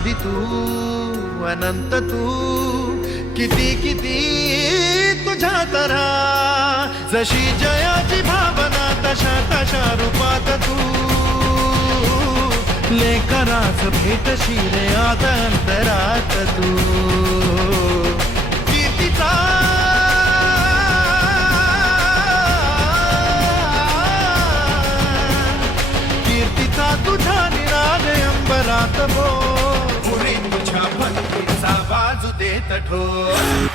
आदि तू, अनंत तू, किती किती तुझ्या तरा जशी जयाची भावना, तशा तशा रूपात तू. लेकराच भेटशील आता अंतरात तू. तुझा निरालय अंबरात पुढे तुझ्या भक्तीचा बाजू देत ठोर